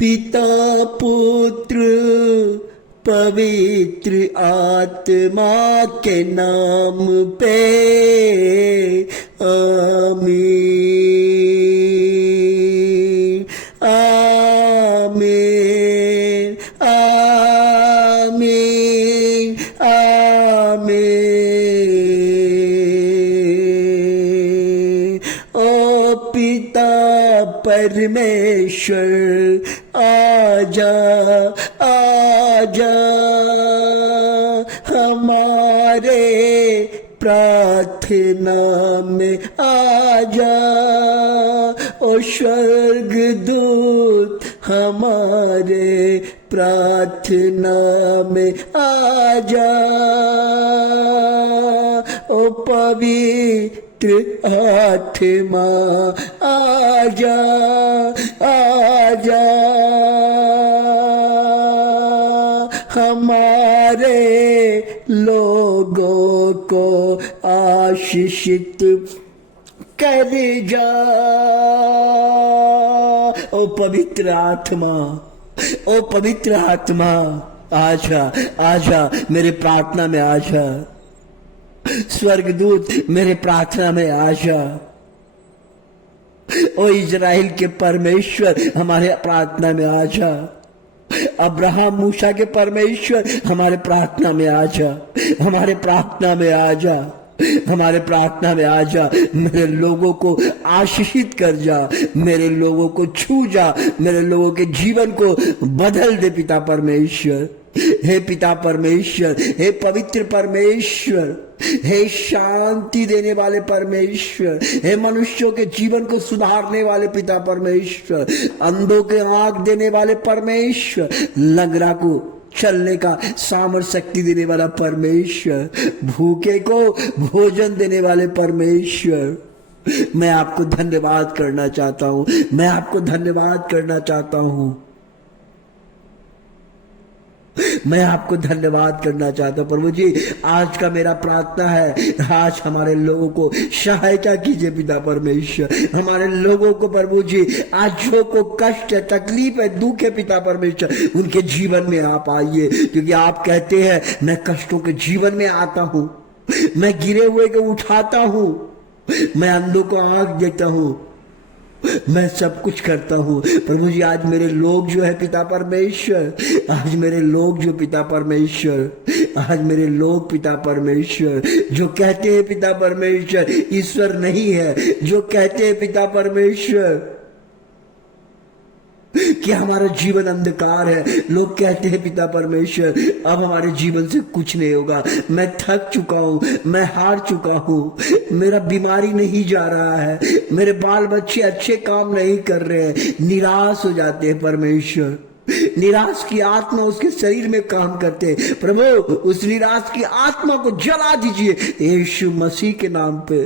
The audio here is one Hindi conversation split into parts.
पिता पुत्र पवित्र आत्मा के नाम पे आमीन आमीन आमीन आमीन। ओ पिता परमेश्वर आजा आजा हमारे प्रार्थना में आजा। ओ स्वर्गदूत हमारे प्रार्थना में आजा। ओ पवित्र आत्मा आजा आजा हमारे लोगों को आशीषित कर जा। ओ पवित्र आत्मा, ओ पवित्र आत्मा आजा आजा मेरे प्रार्थना में आजा। स्वर्गदूत मेरे प्रार्थना में आजा। ओ इज़राइल के परमेश्वर हमारे प्रार्थना में आजा। अब्राहम मूसा के परमेश्वर हमारे प्रार्थना में आजा, हमारे प्रार्थना में आजा, हमारे प्रार्थना में आजा। मेरे लोगों को आशीषित कर जा, मेरे लोगों को छू जा, मेरे लोगों के जीवन को बदल दे पिता परमेश्वर। हे पिता परमेश्वर, हे पवित्र परमेश्वर, हे शांति देने वाले परमेश्वर, हे मनुष्यों के जीवन को सुधारने वाले पिता परमेश्वर, अंधों के आंख देने वाले परमेश्वर, लंगड़ा को चलने का सामर्थ्य शक्ति देने वाला परमेश्वर, भूखे को भोजन देने वाले परमेश्वर। मैं आपको धन्यवाद करना चाहता हूं, मैं आपको धन्यवाद करना चाहता हूं, मैं आपको धन्यवाद करना चाहता हूं प्रभु जी। आज का मेरा प्रार्थना है, आज हमारे लोगों को सहायता कीजिए पिता परमेश्वर। हमारे लोगों को प्रभु जी आज जो को कष्ट है, तकलीफ है, दुख है पिता परमेश्वर, उनके जीवन में आप आइए, क्योंकि आप कहते हैं मैं कष्टों के जीवन में आता हूं, मैं गिरे हुए को उठाता हूं, मैं अंधों को आंख देता हूं, मैं सब कुछ करता हूँ प्रभु जी। आज मेरे लोग जो है पिता परमेश्वर, आज मेरे लोग जो पिता परमेश्वर, आज मेरे लोग पिता परमेश्वर जो कहते हैं पिता परमेश्वर ईश्वर नहीं है, जो कहते हैं पिता परमेश्वर कि हमारा जीवन अंधकार है, लोग कहते हैं पिता परमेश्वर अब हमारे जीवन से कुछ नहीं होगा, मैं थक चुका हूं, मैं हार चुका हूं, मेरा बीमारी नहीं जा रहा है, मेरे बाल बच्चे अच्छे काम नहीं कर रहे हैं, निराश हो जाते हैं परमेश्वर। निराश की आत्मा उसके शरीर में काम करते, प्रभु उस निराश की आत्मा को जला दीजिए यीशु मसीह के नाम पे।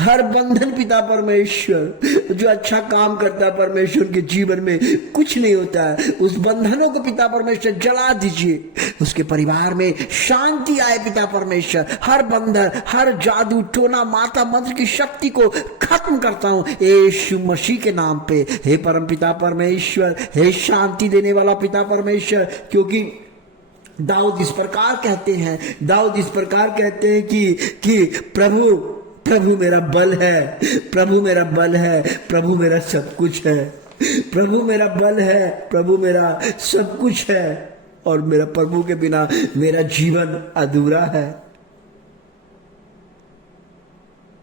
हर बंधन पिता परमेश्वर जो अच्छा काम करता है परमेश्वर के जीवन में कुछ नहीं होता है, उस बंधनों को पिता परमेश्वर जला दीजिए, उसके परिवार में शांति आए पिता परमेश्वर। हर बंधन, हर जादू टोना माता मंत्र की शक्ति को खत्म करता हूं यीशु मसीह के नाम पे। हे परम पिता परमेश्वर, हे शांति देने वाला पिता परमेश्वर, क्योंकि दाऊद इस प्रकार कहते हैं, दाऊद इस प्रकार कहते हैं कि प्रभु प्रभु मेरा बल है, प्रभु मेरा बल है, प्रभु मेरा सब कुछ है, प्रभु मेरा बल है, प्रभु मेरा सब कुछ है, और मेरा प्रभु के बिना मेरा जीवन अधूरा है,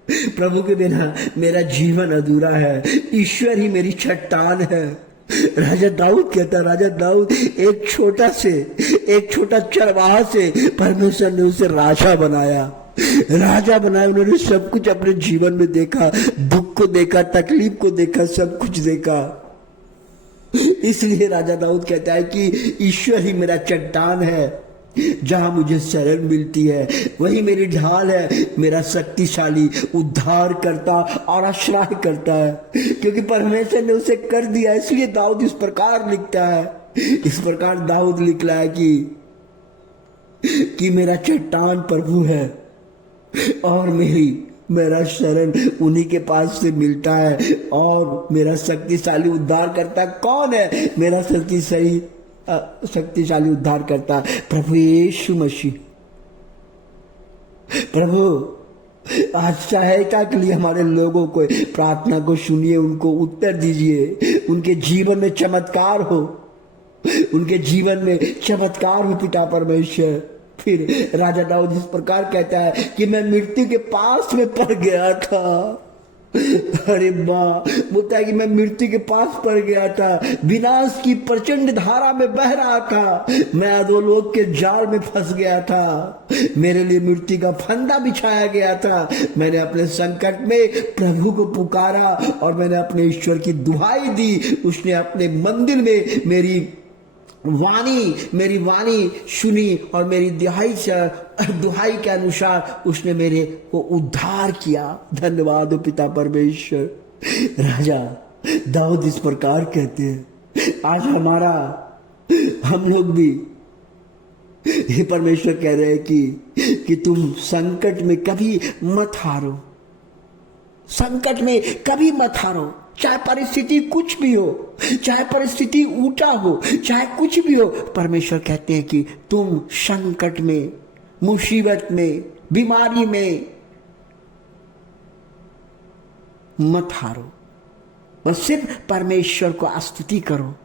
प्रभु के बिना मेरा जीवन अधूरा है। ईश्वर ही मेरी चट्टान है। राजा दाऊद कहता, राजा दाऊद एक छोटा चरवाहा से परमेश्वर ने उसे राजा बनाया, राजा बनाया। उन्होंने सब कुछ अपने जीवन में देखा, दुख को देखा, तकलीफ को देखा, सब कुछ देखा। इसलिए राजा दाऊद कहता है कि ईश्वर ही मेरा चट्टान है, जहां मुझे शरण मिलती है, वही मेरी ढाल है, मेरा शक्तिशाली उद्धार करता और आश्रय करता है, क्योंकि परमेश्वर ने उसे कर दिया। इसलिए दाऊद इस प्रकार लिखता है, इस प्रकार दाऊद लिख रहा है कि मेरा चट्टान प्रभु है और मेरी मेरा शरण उन्हीं के पास से मिलता है। और मेरा शक्तिशाली उद्धार करता कौन है? मेरा शक्तिशाली उद्धार करता प्रभु यीशु मसीह। प्रभु आज सहायता के लिए हमारे लोगों को प्रार्थना को सुनिए, उनको उत्तर दीजिए, उनके जीवन में चमत्कार हो, उनके जीवन में चमत्कार हो पिता परमेश्वर। फिर राजा दाऊद इस प्रकार कहता है कि मैं मृत्यु के पास में पड़ गया था। अरे माँ, बोलता है कि मैं मृत्यु के पास पड़ गया था, विनाश की प्रचंड धारा में बह रहा था, मैं अधोलोक के जाल में फंस गया था, मेरे लिए मृत्यु का फंदा बिछाया गया था। मैंने अपने संकट में प्रभु को पुकारा और मैंने अपने ईश्वर की दुहाई दी। उसने अपने मंदिर में मेरी वाणी सुनी और मेरी दुहाई के अनुसार उसने मेरे को उद्धार किया। धन्यवाद हो पिता परमेश्वर। राजा दाऊद इस प्रकार कहते हैं, आज हम लोग भी हे परमेश्वर कह रहे हैं कि तुम संकट में कभी मत हारो, संकट में कभी मत हारो, चाहे परिस्थिति कुछ भी हो, चाहे परिस्थिति ऊंचा हो, चाहे कुछ भी हो। परमेश्वर कहते हैं कि तुम संकट में, मुसीबत में, बीमारी में मत हारो, बस सिर्फ परमेश्वर को स्तुति करो।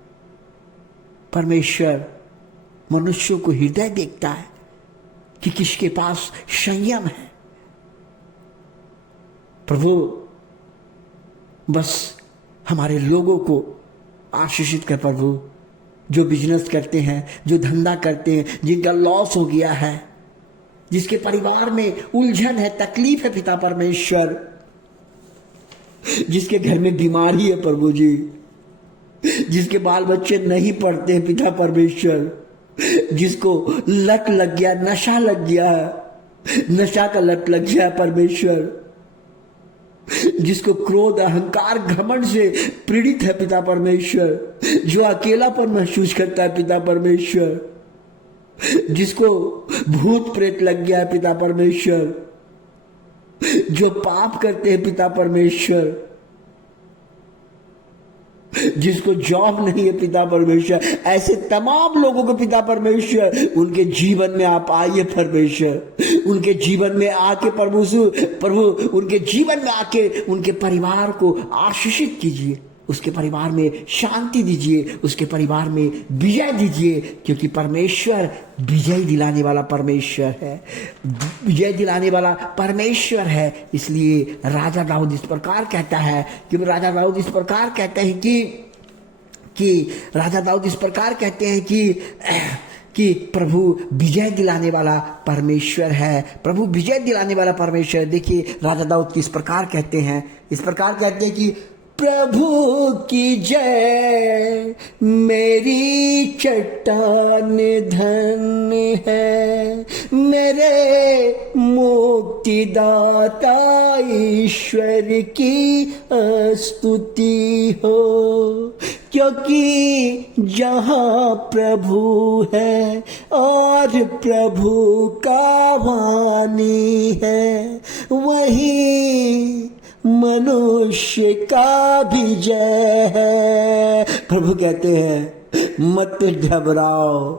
परमेश्वर मनुष्यों को हृदय देखता है कि किसके पास संयम है। प्रभु बस हमारे लोगों को आशीषित कर प्रभु, जो बिजनेस करते हैं, जो धंधा करते हैं, जिनका लॉस हो गया है, जिसके परिवार में उलझन है, तकलीफ है पिता परमेश्वर, जिसके घर में बीमारी है प्रभु जी, जिसके बाल बच्चे नहीं पढ़ते हैं पिता परमेश्वर, जिसको लत लग गया, नशा लग गया, नशा का लत लग गया परमेश्वर, जिसको क्रोध, अहंकार, घमंड से पीड़ित है पिता परमेश्वर, जो अकेलापन महसूस करता है पिता परमेश्वर, जिसको भूत प्रेत लग गया है पिता परमेश्वर, जो पाप करते हैं पिता परमेश्वर, जिसको जॉब नहीं है पिता परमेश्वर, ऐसे तमाम लोगों को पिता परमेश्वर उनके जीवन में आप आइए परमेश्वर, उनके जीवन में आके प्रभु उनके जीवन में आके उनके परिवार को आशीषित कीजिए, उसके परिवार में शांति दीजिए, उसके परिवार में विजय दीजिए, क्योंकि परमेश्वर विजय दिलाने वाला परमेश्वर है, विजय दिलाने वाला परमेश्वर है। इसलिए राजा दाऊद इस प्रकार कहता है कि प्रभु विजय दिलाने वाला परमेश्वर है, प्रभु विजय दिलाने वाला परमेश्वर। देखिए राजा दाऊद इस प्रकार कहते हैं कि प्रभु की जय मेरी चट्टान धन्य है, मेरे मुक्तिदाता ईश्वर की स्तुति हो, क्योंकि जहाँ प्रभु है और प्रभु का वाणी है, वही मनुष्य का भी जय है। प्रभु कहते हैं मत घबराओ,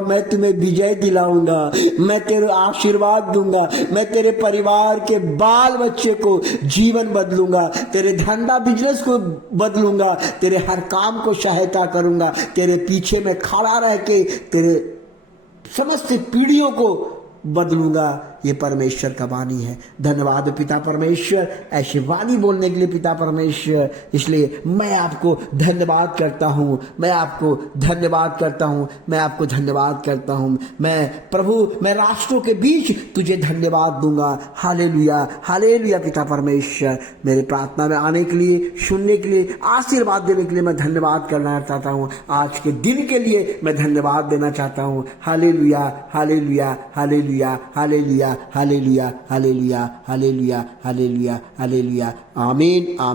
मैं तुम्हें विजय दिलाऊंगा, मैं तेरे आशीर्वाद दूंगा, मैं तेरे परिवार के बाल बच्चे को जीवन बदलूंगा, तेरे धंधा बिजनेस को बदलूंगा, तेरे हर काम को सहायता करूंगा, तेरे पीछे में खड़ा रह के तेरे समस्त पीढ़ियों को बदलूंगा। ये परमेश्वर का वाणी है। धन्यवाद पिता परमेश्वर ऐसी वाणी बोलने के लिए पिता परमेश्वर। इसलिए मैं आपको धन्यवाद करता हूँ, मैं आपको धन्यवाद करता हूँ। मैं प्रभु, मैं राष्ट्रों के बीच तुझे धन्यवाद दूंगा। हालेलुया, हालेलुया पिता परमेश्वर। मेरे प्रार्थना में आने के लिए, सुनने के लिए, आशीर्वाद देने के लिए मैं धन्यवाद करना चाहता हूँ। आज के दिन के लिए मैं धन्यवाद देना चाहता हूँ। Hallelujah, hallelujah, hallelujah, hallelujah, hallelujah, hallelujah, hallelujah, hallelujah, hallelujah. आमीन।